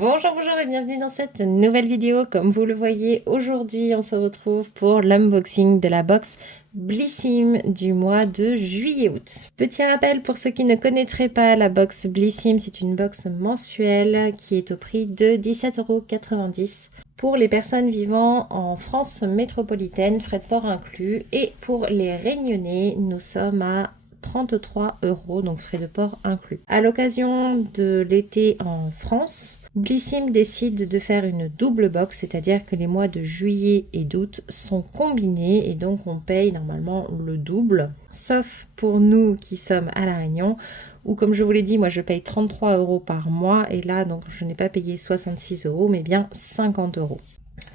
Bonjour, bonjour et bienvenue dans cette nouvelle vidéo. Comme vous le voyez, aujourd'hui on se retrouve pour l'unboxing de la box Blissim du mois de juillet-août. Petit rappel pour ceux qui ne connaîtraient pas la box Blissim, c'est une box mensuelle qui est au prix de 17,90 € pour les personnes vivant en France métropolitaine, frais de port inclus. Et pour les Réunionnais, nous sommes à 33 €, donc frais de port inclus. À l'occasion de l'été en France, Blissim décide de faire une double box, c'est-à-dire que les mois de juillet et d'août sont combinés et donc on paye normalement le double, sauf pour nous qui sommes à La Réunion, où comme je vous l'ai dit, moi je paye 33 € par mois et là donc je n'ai pas payé 66 € mais bien 50 €.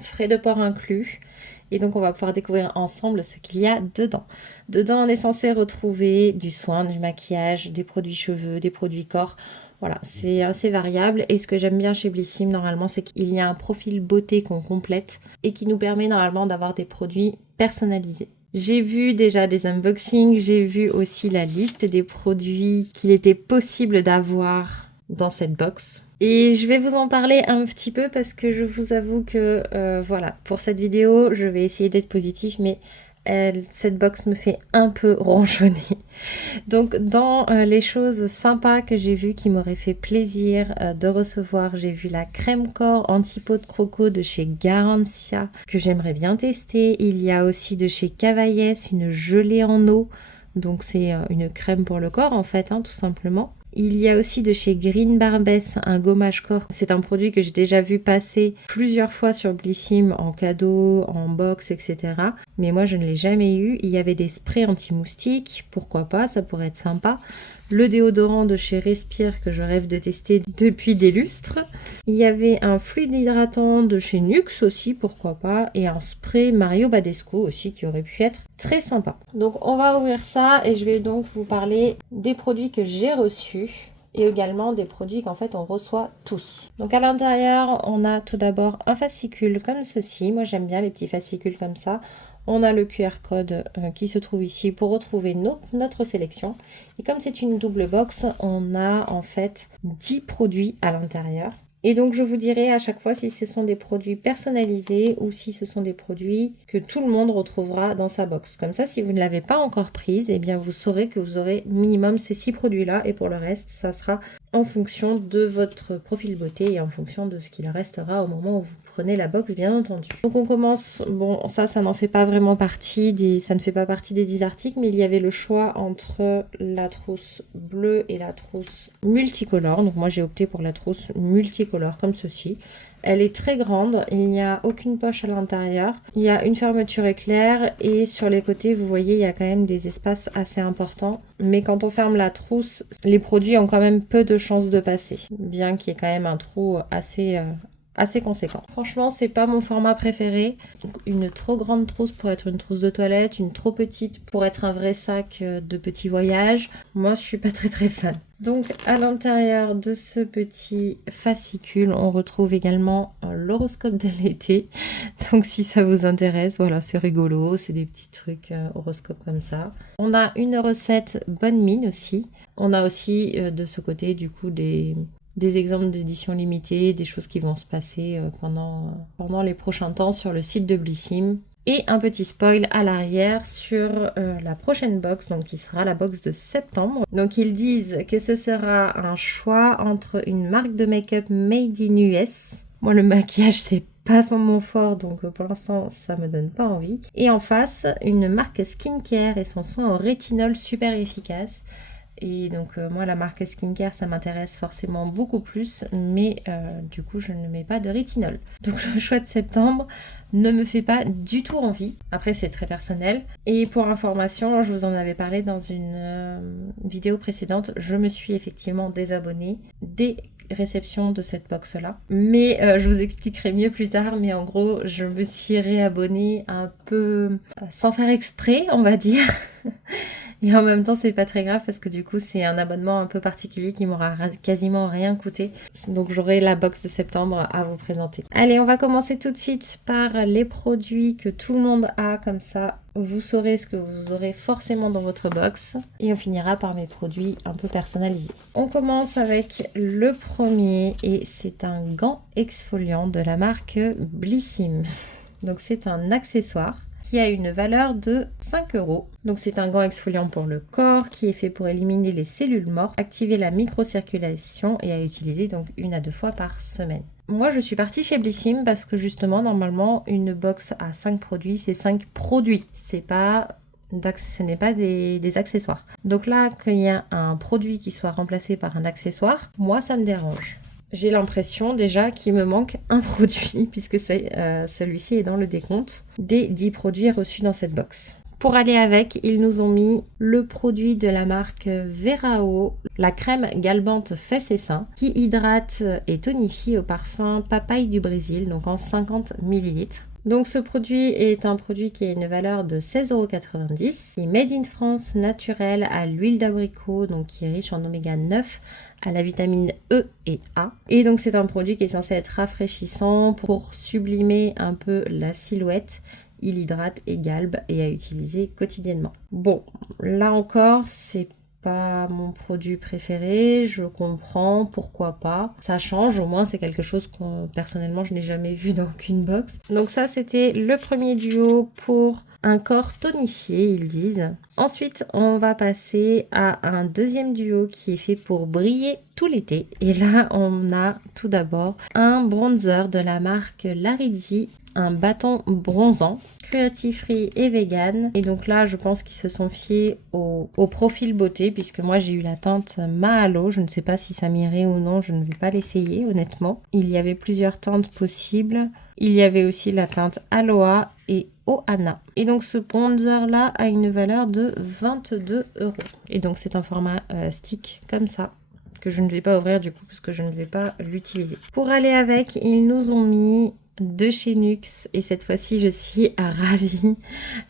Frais de port inclus. Et donc on va pouvoir découvrir ensemble ce qu'il y a dedans. Dedans on est censé retrouver du soin, du maquillage, des produits cheveux, des produits corps. Voilà, c'est assez variable. Et ce que j'aime bien chez Blissim normalement, c'est qu'il y a un profil beauté qu'on complète et qui nous permet normalement d'avoir des produits personnalisés. J'ai vu déjà des unboxings, j'ai vu aussi la liste des produits qu'il était possible d'avoir dans cette box. Et je vais vous en parler un petit peu parce que je vous avoue que voilà, pour cette vidéo, je vais essayer d'être positive, mais cette box me fait un peu ronchonner. Donc dans les choses sympas que j'ai vues qui m'auraient fait plaisir de recevoir, j'ai vu la crème corps anti-peau de croco de chez Garantia que j'aimerais bien tester. Il y a aussi de chez Cavaillès une gelée en eau. Donc c'est une crème pour le corps en fait, tout simplement. Il y a aussi de chez Green Barbess un gommage corps. C'est un produit que j'ai déjà vu passer plusieurs fois sur Blissim en cadeau, en box, etc. Mais moi je ne l'ai jamais eu. Il y avait des sprays anti-moustiques, pourquoi pas, ça pourrait être sympa. Le déodorant de chez Respire que je rêve de tester depuis des lustres. Il y avait un fluide hydratant de chez Nux aussi, pourquoi pas. Et un spray Mario Badescu aussi qui aurait pu être très sympa. Donc on va ouvrir ça et je vais donc vous parler des produits que j'ai reçus et également des produits qu'en fait on reçoit tous. Donc à l'intérieur, on a tout d'abord un fascicule comme ceci. Moi j'aime bien les petits fascicules comme ça. On a le QR code qui se trouve ici pour retrouver notre sélection. Et comme c'est une double box, on a en fait 10 produits à l'intérieur. Et donc je vous dirai à chaque fois si ce sont des produits personnalisés ou si ce sont des produits que tout le monde retrouvera dans sa box. Comme ça, si vous ne l'avez pas encore prise, eh bien vous saurez que vous aurez minimum ces 6 produits-là. Et pour le reste, ça sera en fonction de votre profil beauté et en fonction de ce qu'il restera au moment où vous prenez la box, bien entendu. Donc on commence, bon ça n'en fait pas vraiment partie, ça ne fait pas partie des 10 articles, mais il y avait le choix entre la trousse bleue et la trousse multicolore. Donc moi j'ai opté pour la trousse multicolore comme ceci. Elle est très grande, il n'y a aucune poche à l'intérieur. Il y a une fermeture éclair et sur les côtés, vous voyez, il y a quand même des espaces assez importants. Mais quand on ferme la trousse, les produits ont quand même peu de chances de passer, bien qu'il y ait quand même un trou assez conséquent. Franchement, c'est pas mon format préféré. Une trop grande trousse pour être une trousse de toilette, une trop petite pour être un vrai sac de petit voyage. Moi, je suis pas très fan. Donc à l'intérieur de ce petit fascicule, on retrouve également l'horoscope de l'été. Donc si ça vous intéresse, voilà, c'est rigolo, c'est des petits trucs horoscope comme ça. On a une recette bonne mine aussi. On a aussi de ce côté du coup des exemples d'éditions limitées, des choses qui vont se passer pendant les prochains temps sur le site de Blissim. Et un petit spoil à l'arrière sur la prochaine box, donc qui sera la box de septembre. Donc ils disent que ce sera un choix entre une marque de make-up made in US. Moi le maquillage c'est pas mon fort, donc pour l'instant ça me donne pas envie. Et en face, une marque skincare et son soin au rétinol super efficace. Et donc moi la marque skincare ça m'intéresse forcément beaucoup plus, mais du coup je ne mets pas de rétinol. Donc le choix de septembre ne me fait pas du tout envie. Après c'est très personnel. Et pour information, je vous en avais parlé dans une vidéo précédente, je me suis effectivement désabonnée des réceptions de cette box là. Mais je vous expliquerai mieux plus tard, mais en gros je me suis réabonnée un peu sans faire exprès on va dire. Et en même temps, c'est pas très grave parce que du coup, c'est un abonnement un peu particulier qui m'aura quasiment rien coûté. Donc, j'aurai la box de septembre à vous présenter. Allez, on va commencer tout de suite par les produits que tout le monde a comme ça vous saurez ce que vous aurez forcément dans votre box et on finira par mes produits un peu personnalisés. On commence avec le premier et c'est un gant exfoliant de la marque Blissim. Donc c'est un accessoire qui a une valeur de 5 €. Donc c'est un gant exfoliant pour le corps qui est fait pour éliminer les cellules mortes, activer la microcirculation et à utiliser donc 1 à 2 fois par semaine. Moi je suis partie chez Blissim parce que justement normalement une box à 5 produits, c'est 5 produits, ce n'est pas des accessoires. Donc là qu'il y a un produit qui soit remplacé par un accessoire, moi ça me dérange. J'ai l'impression déjà qu'il me manque un produit puisque celui-ci est dans le décompte des 10 produits reçus dans cette box. Pour aller avec, ils nous ont mis le produit de la marque Verao, la crème galbante fesses et seins qui hydrate et tonifie au parfum papaye du Brésil, donc en 50 ml. Donc ce produit est un produit qui a une valeur de 16,90 €. C'est made in France, naturel, à l'huile d'abricot, donc qui est riche en oméga 9, à la vitamine E et A. Et donc c'est un produit qui est censé être rafraîchissant pour sublimer un peu la silhouette. Il hydrate et galbe et à utiliser quotidiennement. Bon, là encore, c'est pas mon produit préféré, je comprends, pourquoi pas. Ça change, au moins c'est quelque chose que personnellement je n'ai jamais vu dans aucune box. Donc ça c'était le premier duo pour un corps tonifié, ils disent. Ensuite, on va passer à un deuxième duo qui est fait pour briller tout l'été. Et là, on a tout d'abord un bronzer de la marque Larizzi, un bâton bronzant, cruelty free et vegan. Et donc là, je pense qu'ils se sont fiés au profil beauté, puisque moi j'ai eu la teinte Mahalo. Je ne sais pas si ça m'irait ou non, je ne vais pas l'essayer honnêtement. Il y avait plusieurs teintes possibles. Il y avait aussi la teinte Aloha et Ohana. Et donc ce bronzer là a une valeur de 22 €. Et donc c'est un format stick comme ça, que je ne vais pas ouvrir du coup parce que je ne vais pas l'utiliser. Pour aller avec, ils nous ont mis de chez Nuxe et cette fois-ci je suis ravie,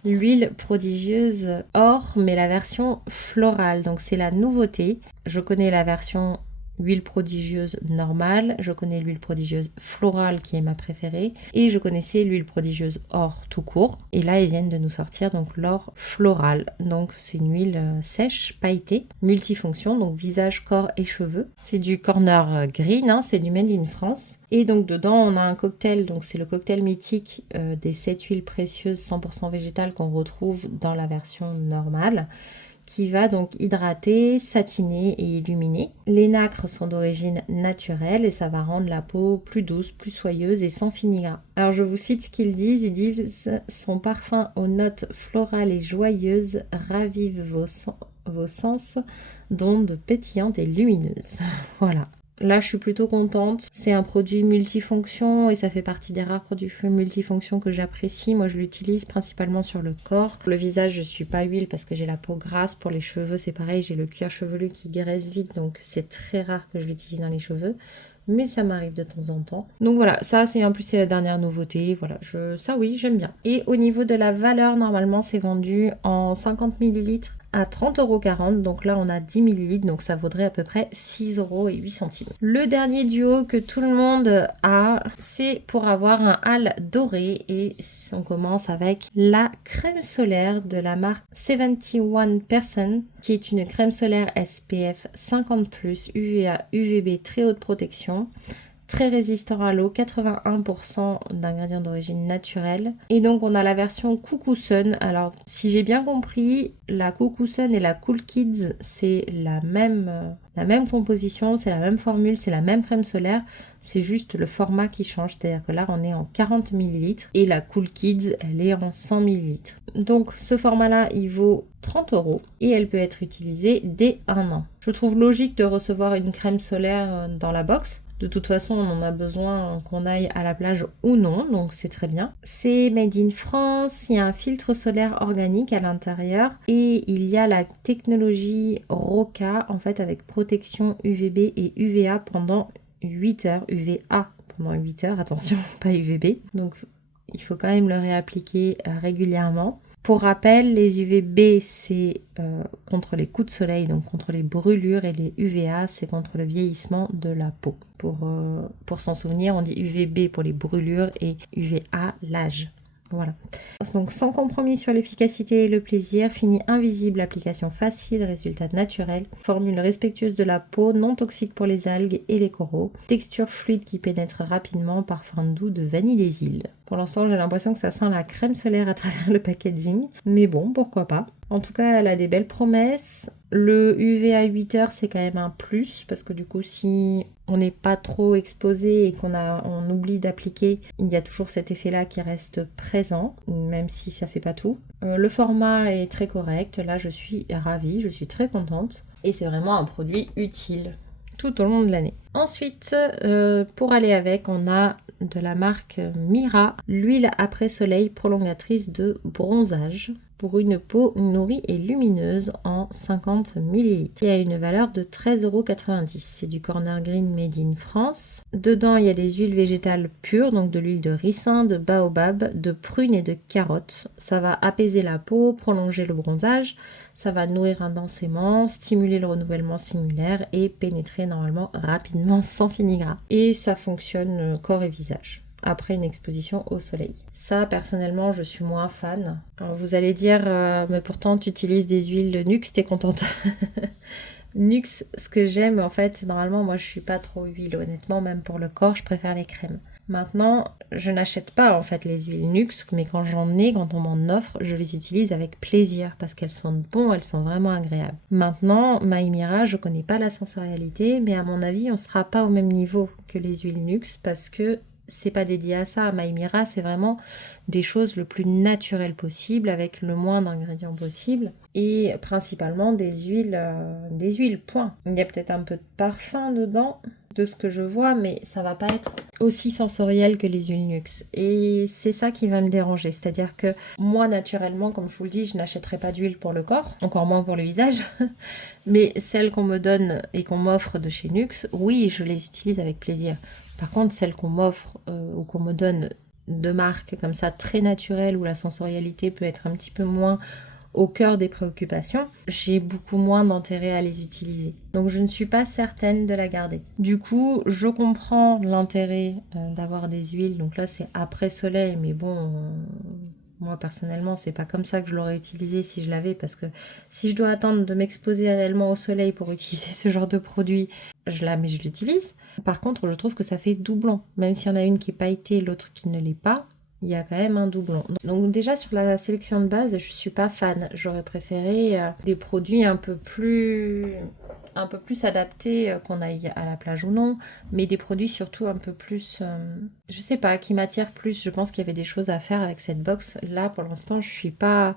l'huile prodigieuse or mais la version florale, donc c'est la nouveauté. Je connais la version huile prodigieuse normale, je connais l'huile prodigieuse florale qui est ma préférée et je connaissais l'huile prodigieuse or tout court et là ils viennent de nous sortir donc l'or floral. Donc c'est une huile sèche, pailletée, multifonction, donc visage, corps et cheveux. C'est du Corner Green, hein, c'est du Made in France. Et donc dedans on a un cocktail, donc c'est le cocktail mythique des 7 huiles précieuses 100% végétales qu'on retrouve dans la version normale, qui va donc hydrater, satiner et illuminer. Les nacres sont d'origine naturelle et ça va rendre la peau plus douce, plus soyeuse et sans fini-gras. Alors je vous cite ce qu'ils disent « Son parfum aux notes florales et joyeuses ravive vos sens d'ondes pétillantes et lumineuses. » Voilà. Là, je suis plutôt contente. C'est un produit multifonction et ça fait partie des rares produits multifonctions que j'apprécie. Moi, je l'utilise principalement sur le corps. Pour le visage, je suis pas huile parce que j'ai la peau grasse. Pour les cheveux, c'est pareil. J'ai le cuir chevelu qui graisse vite, donc c'est très rare que je l'utilise dans les cheveux. Mais ça m'arrive de temps en temps. Donc voilà, ça c'est en plus c'est la dernière nouveauté. Voilà, ça oui, j'aime bien. Et au niveau de la valeur, normalement, c'est vendu en 50 ml à 30,40 €. Donc là, on a 10 ml, donc ça vaudrait à peu près 6,08 €. Le dernier duo que tout le monde a, c'est pour avoir un hâle doré. Et on commence avec la crème solaire de la marque 71%, qui est une crème solaire SPF 50+, UVA, UVB, très haute protection. Très résistant à l'eau, 81% d'ingrédients d'origine naturelle. Et donc on a la version Coucou Sun. Alors si j'ai bien compris, la Coucou Sun et la Cool Kids, c'est la même composition, c'est la même formule, c'est la même crème solaire. C'est juste le format qui change, c'est-à-dire que là on est en 40 ml et la Cool Kids elle est en 100 ml. Donc ce format-là il vaut 30 € et elle peut être utilisée dès 1 an. Je trouve logique de recevoir une crème solaire dans la box. De toute façon, on en a besoin qu'on aille à la plage ou non, donc c'est très bien. C'est made in France, il y a un filtre solaire organique à l'intérieur et il y a la technologie ROCA, en fait avec protection UVB et UVA pendant 8 heures, UVA pendant 8 heures, attention, pas UVB. Donc il faut quand même le réappliquer régulièrement. Pour rappel, les UVB, c'est contre les coups de soleil, donc contre les brûlures, et les UVA, c'est contre le vieillissement de la peau. Pour s'en souvenir, on dit UVB pour les brûlures et UVA, l'âge. Voilà. Donc sans compromis sur l'efficacité et le plaisir, fini invisible, application facile, résultat naturel, formule respectueuse de la peau, non toxique pour les algues et les coraux, texture fluide qui pénètre rapidement, parfum doux de vanille des îles. Pour l'instant, j'ai l'impression que ça sent la crème solaire à travers le packaging, mais bon, pourquoi pas. En tout cas, elle a des belles promesses. Le UV à 8 heures, c'est quand même un plus, parce que du coup, si on n'est pas trop exposé et on oublie d'appliquer, il y a toujours cet effet-là qui reste présent, même si ça fait pas tout. Le format est très correct. Là, je suis ravie, je suis très contente. Et c'est vraiment un produit utile tout au long de l'année. Ensuite, pour aller avec, on a de la marque Mira, l'huile après soleil prolongatrice de bronzage pour une peau nourrie et lumineuse en 50 ml. Il y a une valeur de 13,90 €. C'est du Corner Green Made in France. Dedans, il y a des huiles végétales pures, donc de l'huile de ricin, de baobab, de prune et de carotte. Ça va apaiser la peau, prolonger le bronzage. Ça va nourrir intensément, stimuler le renouvellement cellulaire et pénétrer normalement rapidement sans fini-gras. Et ça fonctionne corps et visage après une exposition au soleil. Ça, personnellement, je suis moins fan. Alors, vous allez dire, mais pourtant tu utilises des huiles Nux, t'es contente. Nux, ce que j'aime en fait, normalement moi je suis pas trop huile, honnêtement, même pour le corps, je préfère les crèmes. Maintenant, je n'achète pas en fait les huiles Nux, mais quand j'en ai, quand on m'en offre, je les utilise avec plaisir parce qu'elles sont bonnes, elles sont vraiment agréables. Maintenant, Maïmira, je connais pas la sensorialité, mais à mon avis, on sera pas au même niveau que les huiles Nux parce que c'est pas dédié à ça. Maïmira, c'est vraiment des choses le plus naturelles possible avec le moins d'ingrédients possible et principalement des huiles, point. Il y a peut-être un peu de parfum dedans de ce que je vois, mais ça va pas être aussi sensoriel que les huiles Nux. Et c'est ça qui va me déranger. C'est-à-dire que moi, naturellement, comme je vous le dis, je n'achèterai pas d'huile pour le corps, encore moins pour le visage. Mais celles qu'on me donne et qu'on m'offre de chez Nux, oui, je les utilise avec plaisir. Par contre, celles qu'on m'offre ou qu'on me donne de marques comme ça, très naturelles, où la sensorialité peut être un petit peu moins au cœur des préoccupations, j'ai beaucoup moins d'intérêt à les utiliser. Donc je ne suis pas certaine de la garder. Du coup, je comprends l'intérêt d'avoir des huiles. Donc là, c'est après soleil, mais bon... Moi, personnellement, c'est pas comme ça que je l'aurais utilisé si je l'avais, parce que si je dois attendre de m'exposer réellement au soleil pour utiliser ce genre de produit, je l'utilise. Par contre, je trouve que ça fait doublon. Même s'il y en a une qui est pailletée, l'autre qui ne l'est pas, il y a quand même un doublon. Donc déjà, sur la sélection de base, je suis pas fan. J'aurais préféré des produits un peu plus adaptés, qu'on aille à la plage ou non, mais des produits surtout un peu plus, je sais pas, qui m'attirent plus. Je pense qu'il y avait des choses à faire avec cette box. Là, pour l'instant, je suis pas...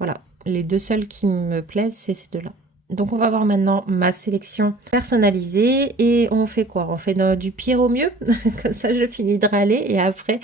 Voilà, les deux seuls qui me plaisent, c'est ces deux-là. Donc on va voir maintenant ma sélection personnalisée et on fait quoi? On fait du pire au mieux, comme ça je finis de râler et après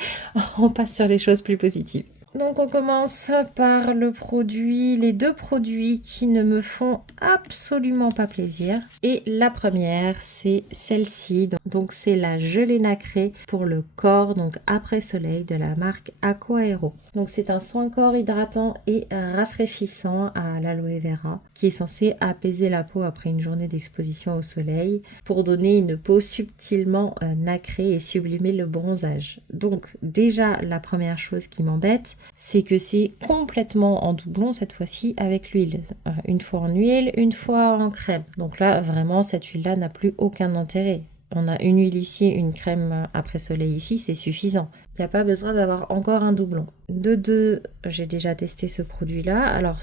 on passe sur les choses plus positives. Donc on commence par les deux produits qui ne me font absolument pas plaisir. Et la première, c'est celle-ci. Donc c'est la gelée nacrée pour le corps, donc après soleil, de la marque Aquaero. Donc c'est un soin corps hydratant et rafraîchissant à l'aloe vera qui est censé apaiser la peau après une journée d'exposition au soleil pour donner une peau subtilement nacrée et sublimer le bronzage. Donc déjà la première chose qui m'embête, c'est que c'est complètement en doublon cette fois-ci avec l'huile. Une fois en huile, une fois en crème. Donc là, vraiment, cette huile-là n'a plus aucun intérêt. On a une huile ici, une crème après soleil ici, c'est suffisant. Il n'y a pas besoin d'avoir encore un doublon. De deux, j'ai déjà testé ce produit-là. Alors,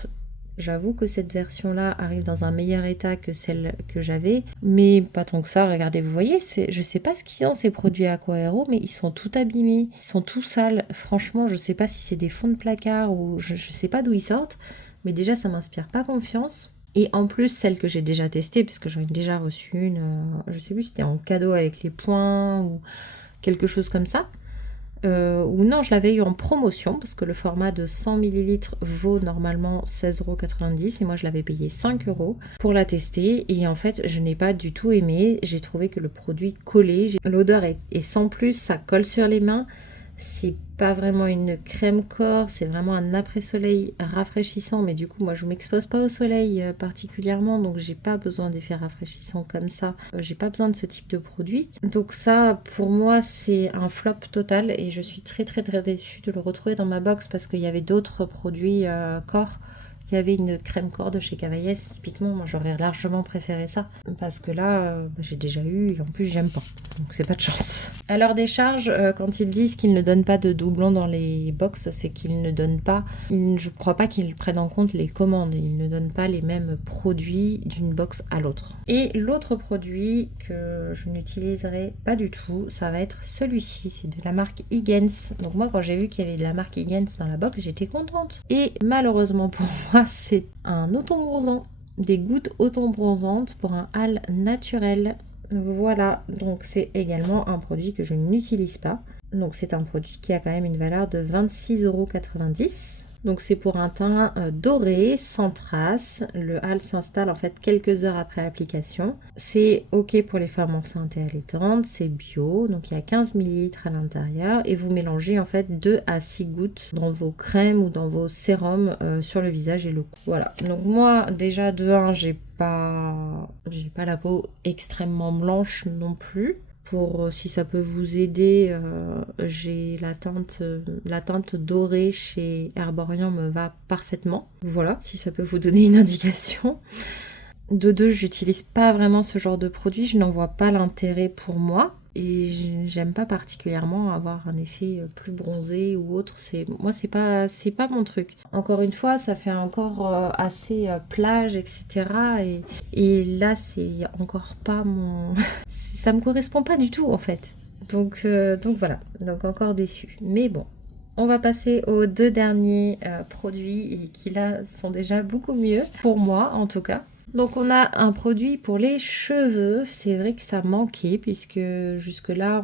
j'avoue que cette version-là arrive dans un meilleur état que celle que j'avais, mais pas tant que ça. Regardez, vous voyez, je sais pas ce qu'ils ont ces produits Aquaero, mais ils sont tout abîmés, ils sont tout sales. Franchement, je sais pas si c'est des fonds de placard ou je sais pas d'où ils sortent, mais déjà ça m'inspire pas confiance. Et en plus, celle que j'ai déjà testée, puisque j'en ai déjà reçu une, je sais plus si c'était en cadeau avec les points ou quelque chose comme ça. Ou non, je l'avais eu en promotion parce que le format de 100 ml vaut normalement 16,90 € et moi je l'avais payé 5 € pour la tester et en fait je n'ai pas du tout aimé. J'ai trouvé que le produit collait, l'odeur est sans plus, ça colle sur les mains, c'est pas vraiment une crème corps, c'est vraiment un après-soleil rafraîchissant, mais du coup moi je m'expose pas au soleil particulièrement, donc j'ai pas besoin d'effets rafraîchissants comme ça, j'ai pas besoin de ce type de produit. Donc ça pour moi c'est un flop total et je suis très très très déçue de le retrouver dans ma box parce qu'il y avait d'autres produits corps. Il y avait une crème corps de chez Cavaillès, typiquement, moi j'aurais largement préféré ça. Parce que là, j'ai déjà eu et en plus j'aime pas. Donc c'est pas de chance. À leur décharge, quand ils disent qu'ils ne donnent pas de doublons dans les box, c'est qu'ils ne donnent pas, je crois pas qu'ils prennent en compte les commandes. Ils ne donnent pas les mêmes produits d'une box à l'autre. Et l'autre produit que je n'utiliserai pas du tout, ça va être celui-ci. C'est de la marque Higgins. Donc moi quand j'ai vu qu'il y avait de la marque Higgins dans la box, j'étais contente. Et malheureusement pour moi, c'est un auto-bronzant, des gouttes auto-bronzantes pour un hâle naturel. Voilà, donc c'est également un produit que je n'utilise pas. Donc c'est un produit qui a quand même une valeur de 26,90 €. Donc c'est pour un teint doré, sans traces. Le hâle s'installe en fait quelques heures après l'application. C'est ok pour les femmes enceintes et allaitantes, c'est bio, donc il y a 15 ml à l'intérieur et vous mélangez en fait 2 à 6 gouttes dans vos crèmes ou dans vos sérums sur le visage et le cou. Voilà, donc moi déjà de 1, j'ai pas la peau extrêmement blanche non plus. Pour si ça peut vous aider, j'ai la teinte dorée chez Herborian me va parfaitement. Voilà, si ça peut vous donner une indication. De deux, j'utilise pas vraiment ce genre de produit, je n'en vois pas l'intérêt pour moi. Et j'aime pas particulièrement avoir un effet plus bronzé ou autre. Moi, c'est pas mon truc. Encore une fois, ça fait encore assez plage, etc. Et là, c'est encore pas mon... ça me correspond pas du tout, en fait. Donc voilà, donc encore déçue. Mais bon, on va passer aux 2 derniers produits et qui là sont déjà beaucoup mieux, pour moi en tout cas. Donc on a un produit pour les cheveux, c'est vrai que ça manquait puisque jusque là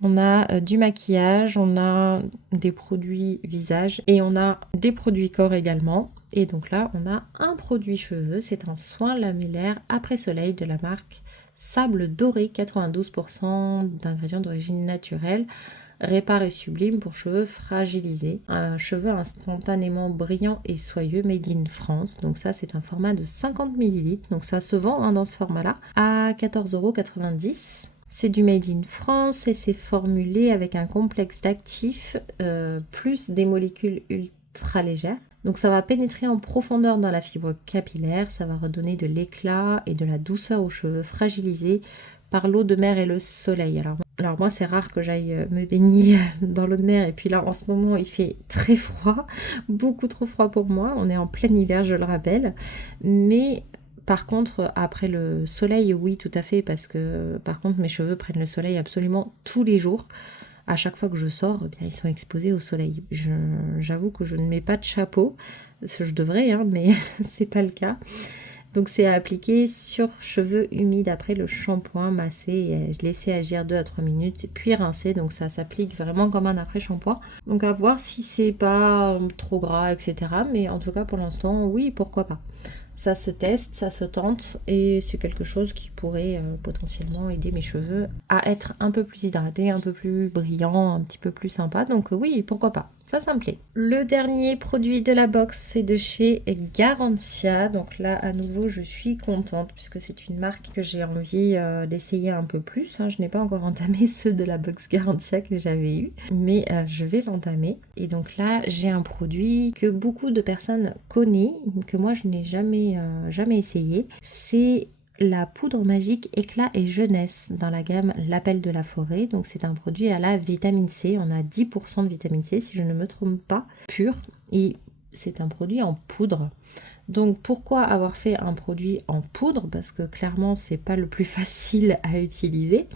on a du maquillage, on a des produits visage et on a des produits corps également. Et donc là on a un produit cheveux, c'est un soin lamellaire après soleil de la marque Sable Doré, 92% d'ingrédients d'origine naturelle. Répare et sublime pour cheveux fragilisés. Un cheveu instantanément brillant et soyeux made in France. Donc ça c'est un format de 50 ml. Donc ça se vend dans ce format-là à 14,90 €. C'est du made in France et c'est formulé avec un complexe d'actifs plus des molécules ultra légères. Donc ça va pénétrer en profondeur dans la fibre capillaire, ça va redonner de l'éclat et de la douceur aux cheveux fragilisés par l'eau de mer et le soleil. Alors moi c'est rare que j'aille me baigner dans l'eau de mer et puis là en ce moment il fait très froid, beaucoup trop froid pour moi, on est en plein hiver je le rappelle, mais par contre après le soleil oui tout à fait parce que par contre mes cheveux prennent le soleil absolument tous les jours. À chaque fois que je sors, eh bien, ils sont exposés au soleil. J'avoue que je ne mets pas de chapeau, je devrais, hein, mais c'est pas le cas. Donc c'est à appliquer sur cheveux humides après le shampoing, masser et laisser agir 2 à 3 minutes, puis rincer. Donc ça s'applique vraiment comme un après-shampoing. Donc à voir si c'est pas trop gras, etc. Mais en tout cas pour l'instant, oui, pourquoi pas. Ça se teste, ça se tente et c'est quelque chose qui pourrait potentiellement aider mes cheveux à être un peu plus hydratés, un peu plus brillants, un petit peu plus sympa. Donc oui, pourquoi pas. Ça me plaît. Le dernier produit de la box, c'est de chez Garantia. Donc là, à nouveau, je suis contente puisque c'est une marque que j'ai envie d'essayer un peu plus. Je n'ai pas encore entamé ceux de la box Garantia que j'avais eu, mais je vais l'entamer. Et donc là, j'ai un produit que beaucoup de personnes connaissent, que moi je n'ai jamais essayé. C'est la poudre magique éclat et jeunesse dans la gamme L'appel de la forêt. Donc c'est un produit à la vitamine C. On a 10% de vitamine C si je ne me trompe pas, pur. Et c'est un produit en poudre. Donc pourquoi avoir fait un produit en poudre? Parce que clairement c'est pas le plus facile à utiliser.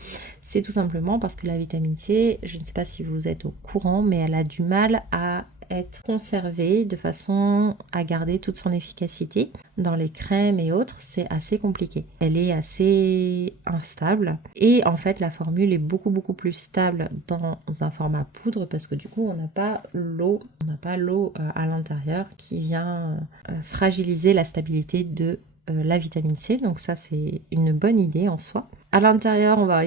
C'est tout simplement parce que la vitamine C, je ne sais pas si vous êtes au courant, mais elle a du mal à être conservée de façon à garder toute son efficacité. Dans les crèmes et autres, c'est assez compliqué. Elle est assez instable et en fait la formule est beaucoup plus stable dans un format poudre parce que du coup on n'a pas l'eau à l'intérieur qui vient fragiliser la stabilité de la vitamine C, donc ça c'est une bonne idée en soi. À l'intérieur, on va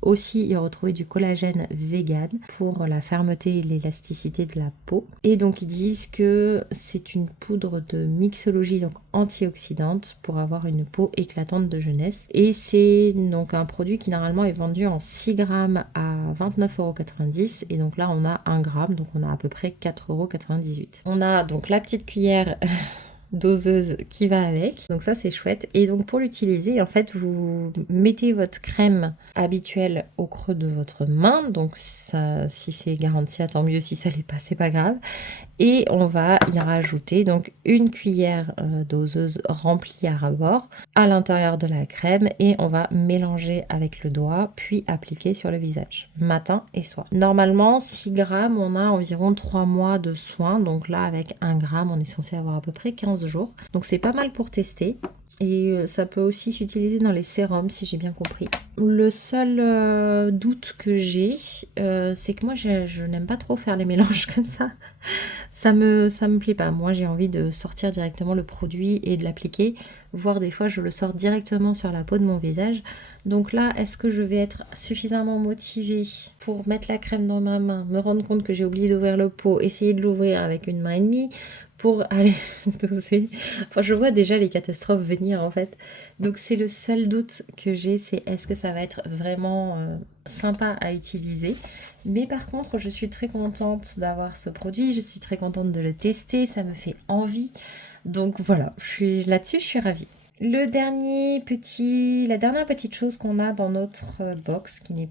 aussi y retrouver du collagène vegan pour la fermeté et l'élasticité de la peau. Et donc ils disent que c'est une poudre de mixologie, donc antioxydante, pour avoir une peau éclatante de jeunesse. Et c'est donc un produit qui normalement est vendu en 6 grammes à 29,90 €. Et donc là on a 1 gramme, donc on a à peu près 4,98 €. On a donc la petite cuillère doseuse qui va avec, donc ça c'est chouette. Et donc pour l'utiliser, en fait vous mettez votre crème habituelle au creux de votre main, donc ça, si c'est garanti, tant mieux, si ça l'est pas, c'est pas grave. Et on va y rajouter donc une cuillère doseuse remplie à ras-bord à l'intérieur de la crème, et on va mélanger avec le doigt puis appliquer sur le visage matin et soir. Normalement 6 grammes, on a environ 3 mois de soins, donc là avec 1 gramme on est censé avoir à peu près 15 jours, donc c'est pas mal pour tester. Et ça peut aussi s'utiliser dans les sérums, si j'ai bien compris. Le seul doute que j'ai, c'est que moi je n'aime pas trop faire les mélanges comme ça. Ça me plaît pas. Moi j'ai envie de sortir directement le produit et de l'appliquer, voire des fois je le sors directement sur la peau de mon visage. Donc là, est-ce que je vais être suffisamment motivée pour mettre la crème dans ma main, me rendre compte que j'ai oublié d'ouvrir le pot, essayer de l'ouvrir avec une main et demie pour aller doser. Enfin, je vois déjà les catastrophes venir en fait. Donc c'est le seul doute que j'ai, c'est est-ce que ça va être vraiment sympa à utiliser. Mais par contre, je suis très contente d'avoir ce produit, je suis très contente de le tester, ça me fait envie. Donc voilà, là-dessus, je suis ravie. La dernière petite chose qu'on a dans notre box, qui ne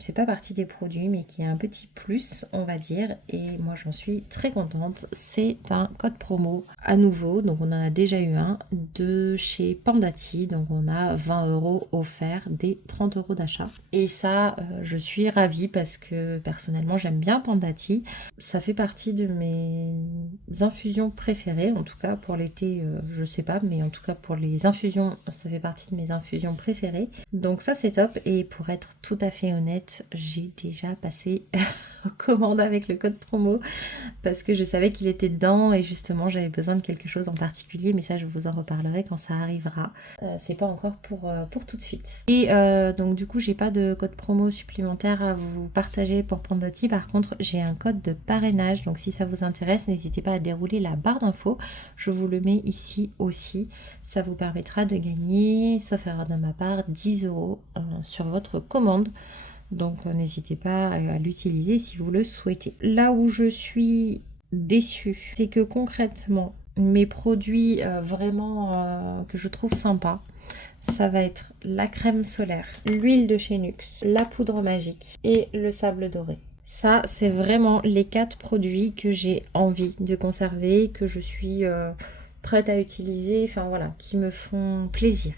fait pas partie des produits, mais qui est un petit plus, on va dire, et moi j'en suis très contente, c'est un code promo à nouveau, donc on en a déjà eu un, de chez Pandati, donc on a 20 € offerts des 30 € d'achat. Et ça, je suis ravie parce que personnellement j'aime bien Pandati, ça fait partie de mes infusions préférées, en tout cas pour l'été, je sais pas, mais en tout cas pour les infusions, ça fait partie de mes infusions préférées. Donc ça c'est top, et pour être tout à fait honnête, j'ai déjà passé commande avec le code promo parce que je savais qu'il était dedans et justement j'avais besoin de quelque chose en particulier, mais ça je vous en reparlerai quand ça arrivera. C'est pas encore pour tout de suite. Et donc du coup j'ai pas de code promo supplémentaire à vous partager pour Pandati. Par contre j'ai un code de parrainage, donc si ça vous intéresse, n'hésitez pas à dérouler la barre d'infos, je vous le mets ici aussi. Ça vous permettra de gagner, sauf erreur de ma part, 10 € sur votre commande. Donc n'hésitez pas à l'utiliser si vous le souhaitez. Là où je suis déçue, c'est que concrètement, mes produits vraiment que je trouve sympas, ça va être la crème solaire, l'huile de chez Nuxe, la poudre magique et le sable doré. Ça, c'est vraiment les 4 produits que j'ai envie de conserver, que je suis prête à utiliser, enfin voilà, qui me font plaisir.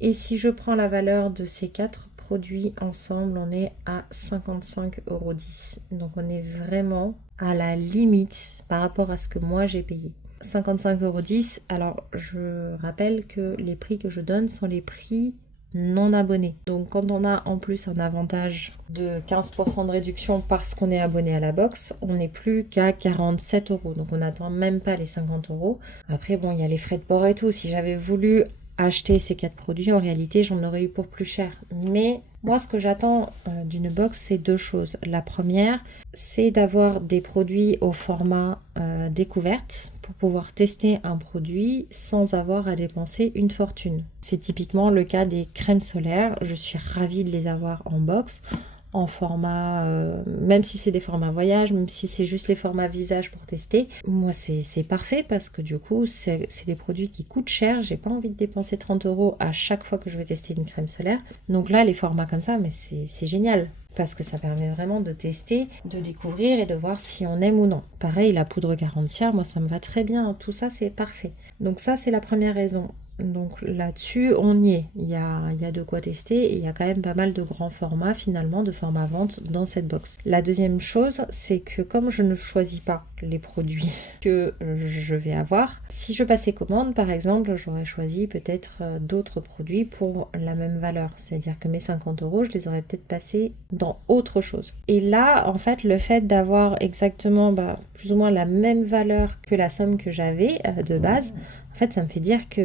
Et si je prends la valeur de ces 4 produits ensemble, on est à 55,10 €. Donc on est vraiment à la limite par rapport à ce que moi j'ai payé. 55,10 €. Alors je rappelle que les prix que je donne sont les prix non abonnés. Donc quand on a en plus un avantage de 15% de réduction parce qu'on est abonné à la box, on n'est plus qu'à 47 €. Donc on n'atteint même pas les 50 €. Après bon, il y a les frais de port et tout. Si j'avais voulu acheter ces 4 produits, en réalité j'en aurais eu pour plus cher. Mais moi ce que j'attends d'une box, c'est 2 choses. La première, c'est d'avoir des produits au format découverte pour pouvoir tester un produit sans avoir à dépenser une fortune. C'est typiquement le cas des crèmes solaires. Je suis ravie de les avoir en box, en format, même si c'est des formats voyage, même si c'est juste les formats visage pour tester, moi c'est parfait parce que du coup c'est des produits qui coûtent cher, j'ai pas envie de dépenser 30 € à chaque fois que je vais tester une crème solaire. Donc là les formats comme ça, mais c'est génial parce que ça permet vraiment de tester, de découvrir et de voir si on aime ou non. Pareil, la poudre garantière, moi ça me va très bien, tout ça c'est parfait. Donc ça c'est la première raison. Donc là-dessus, on y est. Il y a de quoi tester et il y a quand même pas mal de grands formats finalement, de formats vente dans cette box. La deuxième chose, c'est que comme je ne choisis pas les produits que je vais avoir, si je passais commande par exemple, j'aurais choisi peut-être d'autres produits pour la même valeur. C'est-à-dire que mes 50 €, je les aurais peut-être passés dans autre chose. Et là, en fait, le fait d'avoir exactement plus ou moins la même valeur que la somme que j'avais de base, fait, ça me fait dire que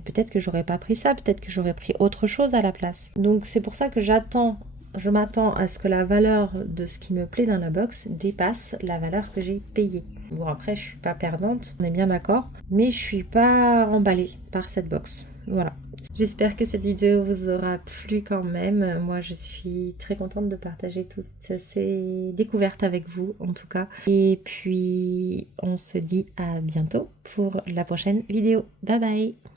peut-être que j'aurais pas pris ça, peut-être que j'aurais pris autre chose à la place. Donc c'est pour ça que je m'attends à ce que la valeur de ce qui me plaît dans la box dépasse la valeur que j'ai payée. Bon, après, je suis pas perdante, on est bien d'accord, mais je suis pas emballée par cette box. Voilà. J'espère que cette vidéo vous aura plu quand même. Moi, je suis très contente de partager toutes ces découvertes avec vous, en tout cas. Et puis, on se dit à bientôt pour la prochaine vidéo. Bye bye!